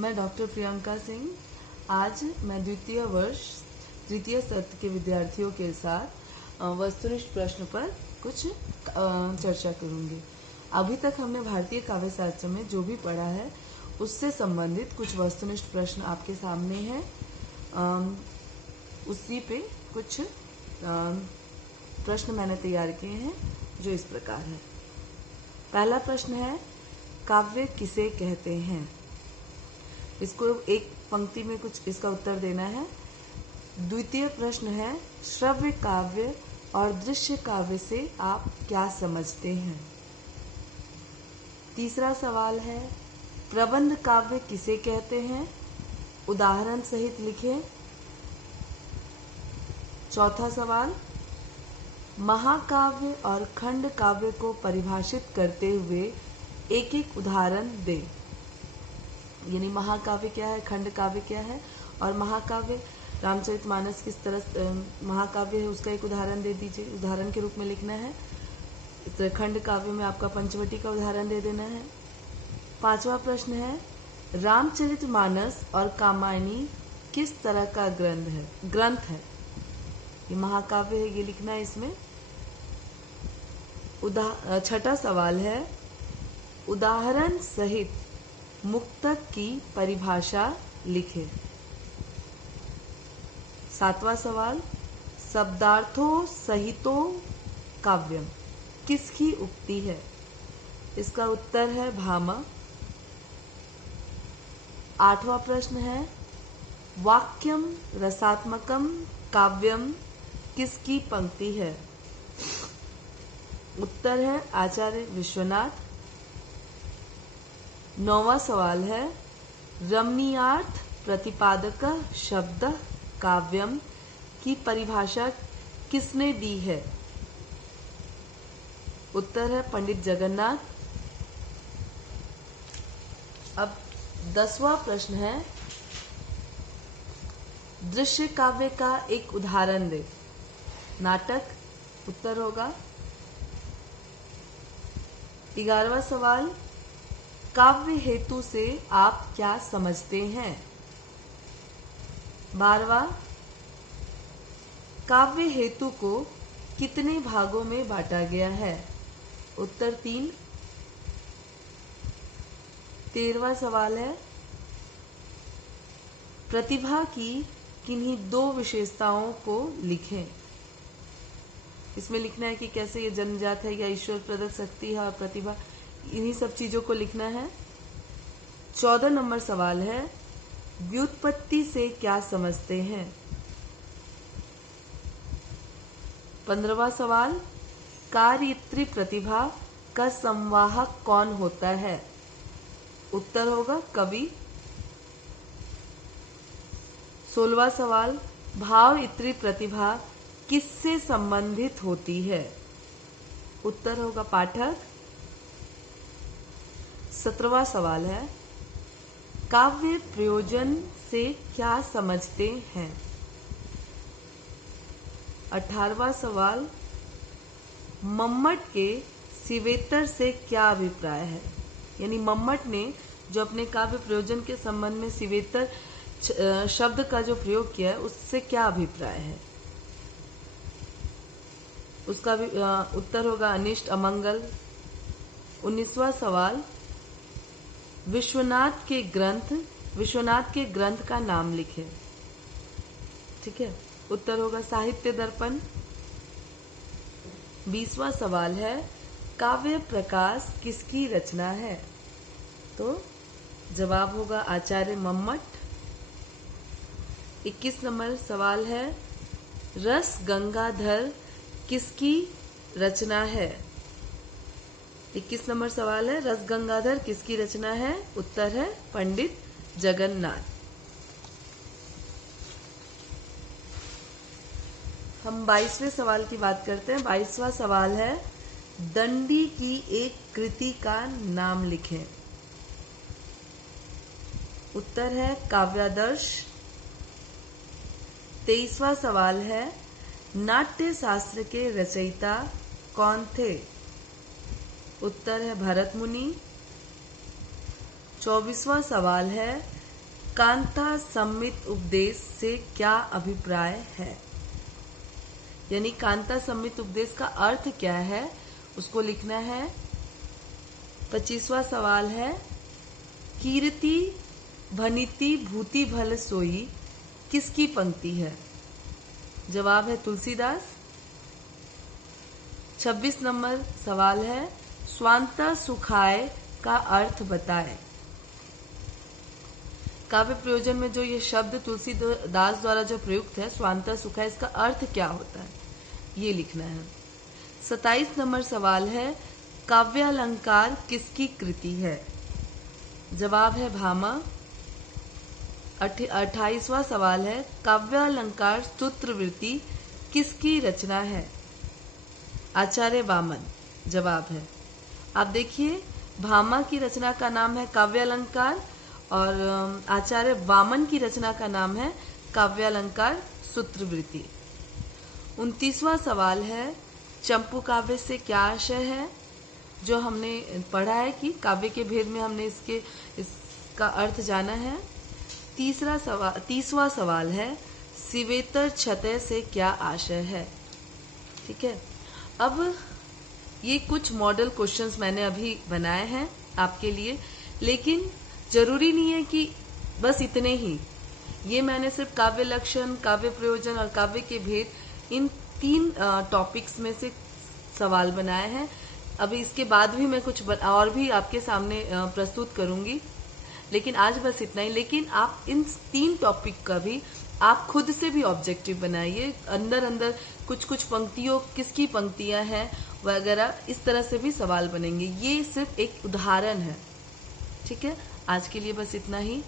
मैं डॉक्टर प्रियंका सिंह। आज मैं द्वितीय वर्ष तृतीय सत्र के विद्यार्थियों के साथ वस्तुनिष्ठ प्रश्न पर कुछ चर्चा करूंगी। अभी तक हमने भारतीय काव्य शास्त्र में जो भी पढ़ा है उससे संबंधित कुछ वस्तुनिष्ठ प्रश्न आपके सामने हैं। उसी पे कुछ प्रश्न मैंने तैयार किए हैं जो इस प्रकार है। पहला प्रश्न है, काव्य किसे कहते हैं? इसको एक पंक्ति में कुछ इसका उत्तर देना है। द्वितीय प्रश्न है, श्रव्य काव्य और दृश्य काव्य से आप क्या समझते हैं? तीसरा सवाल है, प्रबंध काव्य किसे कहते हैं? उदाहरण सहित लिखें। चौथा सवाल, महाकाव्य और खंड काव्य को परिभाषित करते हुए एक एक उदाहरण दें। यानी महाकाव्य क्या है, खंड काव्य क्या है, और महाकाव्य रामचरितमानस किस तरह महाकाव्य है उसका एक उदाहरण दे दीजिए। उदाहरण के रूप में लिखना है। तो खंड काव्य में आपका पंचवटी का उदाहरण दे देना है। पांचवा प्रश्न है, रामचरितमानस और कामायनी किस तरह का ग्रंथ है? ये महाकाव्य है, ये लिखना है इसमें। छठा सवाल है, उदाहरण सहित मुक्तक की परिभाषा लिखें। सातवां सवाल, शब्दार्थों सहितो काव्यम किसकी उक्ति है? इसका उत्तर है भामा। आठवां प्रश्न है, वाक्यम रसात्मकम काव्यम किसकी पंक्ति है? उत्तर है आचार्य विश्वनाथ। नौवां सवाल है, रमणीयार्थ प्रतिपादक शब्द काव्यम की परिभाषा किसने दी है? उत्तर है पंडित जगन्नाथ। अब 10वां प्रश्न है, दृश्य काव्य का एक उदाहरण दे। नाटक उत्तर होगा। 11वां सवाल, काव्य हेतु से आप क्या समझते हैं? 12वां, काव्य हेतु को कितने भागों में बांटा गया है? उत्तर 3। 13वां सवाल है, प्रतिभा की किन्हीं दो विशेषताओं को लिखें। इसमें लिखना है कि कैसे ये जन्मजात है या ईश्वर प्रदत्त शक्ति है और प्रतिभा, इन्हीं सब चीजों को लिखना है। 14 नंबर सवाल है, व्युत्पत्ति से क्या समझते हैं? 15वां सवाल, कार्यत्री प्रतिभा का संवाहक कौन होता है? उत्तर होगा कवि। 16वां सवाल, भाव-इत्री प्रतिभा किससे संबंधित होती है? उत्तर होगा पाठक। 17वां सवाल है, काव्य प्रयोजन से क्या समझते हैं? 18वां सवाल, मम्मट के शिवेतर से क्या अभिप्राय है? यानी मम्मट ने जो अपने काव्य प्रयोजन के संबंध में शिवेतर शब्द का जो प्रयोग किया है उससे क्या अभिप्राय है? उसका भी उत्तर होगा अनिष्ट, अमंगल। 19वां सवाल, विश्वनाथ के ग्रंथ का नाम लिखें। ठीक है, उत्तर होगा साहित्य दर्पण। 20वां सवाल है, काव्य प्रकाश किसकी रचना है? तो जवाब होगा आचार्य मम्मट। 21 नंबर सवाल है, रस गंगाधर किसकी रचना है? 21 नंबर सवाल है, रस गंगाधर किसकी रचना है? उत्तर है पंडित जगन्नाथ। हम 22वें सवाल की बात करते हैं। 22वां सवाल है, दंडी की एक कृति का नाम लिखें। उत्तर है काव्यादर्श। 23वां सवाल है, नाट्य शास्त्र के रचयिता कौन थे? उत्तर है भरत मुनि। 24वां सवाल है, कांता सम्मित उपदेश से क्या अभिप्राय है? यानी कांता सम्मित उपदेश का अर्थ क्या है, उसको लिखना है। 25वां सवाल है, कीर्ति भनिति भूति भल सोई किसकी पंक्ति है? जवाब है तुलसीदास। 26 नंबर सवाल है, स्वांतः सुखाय का अर्थ बताए। काव्य प्रयोजन में जो ये शब्द तुलसीदास द्वारा जो प्रयुक्त है, स्वांतः सुखाय, इसका अर्थ क्या होता है, ये लिखना है। 27 नंबर सवाल है, काव्यालंकार किसकी कृति है? जवाब है भामा। 28वां सवाल है, काव्यालंकार स्तुत्रवृत्ति किसकी रचना है? आचार्य वामन जवाब है। आप देखिए, भामा की रचना का नाम है काव्यालंकार और आचार्य वामन की रचना का नाम है काव्यालंकार सूत्रवृत्ति। 29वां सवाल है, चंपू काव्य से क्या आशय है? जो हमने पढ़ा है कि काव्य के भेद में हमने इसका अर्थ जाना है। 30वां सवाल है, सिवेतर छतय से क्या आशय है? ठीक है, अब ये कुछ मॉडल क्वेश्चंस मैंने अभी बनाए हैं आपके लिए, लेकिन जरूरी नहीं है कि बस इतने ही। ये मैंने सिर्फ काव्य लक्षण, काव्य प्रयोजन और काव्य के भेद, इन 3 टॉपिक्स में से सवाल बनाए हैं। अभी इसके बाद भी मैं कुछ और भी आपके सामने प्रस्तुत करूंगी, लेकिन आज बस इतना ही। लेकिन आप इन 3 टॉपिक का भी आप खुद से भी ऑब्जेक्टिव बनाइए, अंदर अंदर कुछ कुछ पंक्तियों, किसकी पंक्तियां हैं वगैरह, इस तरह से भी सवाल बनेंगे। ये सिर्फ एक उदाहरण है। ठीक है, आज के लिए बस इतना ही।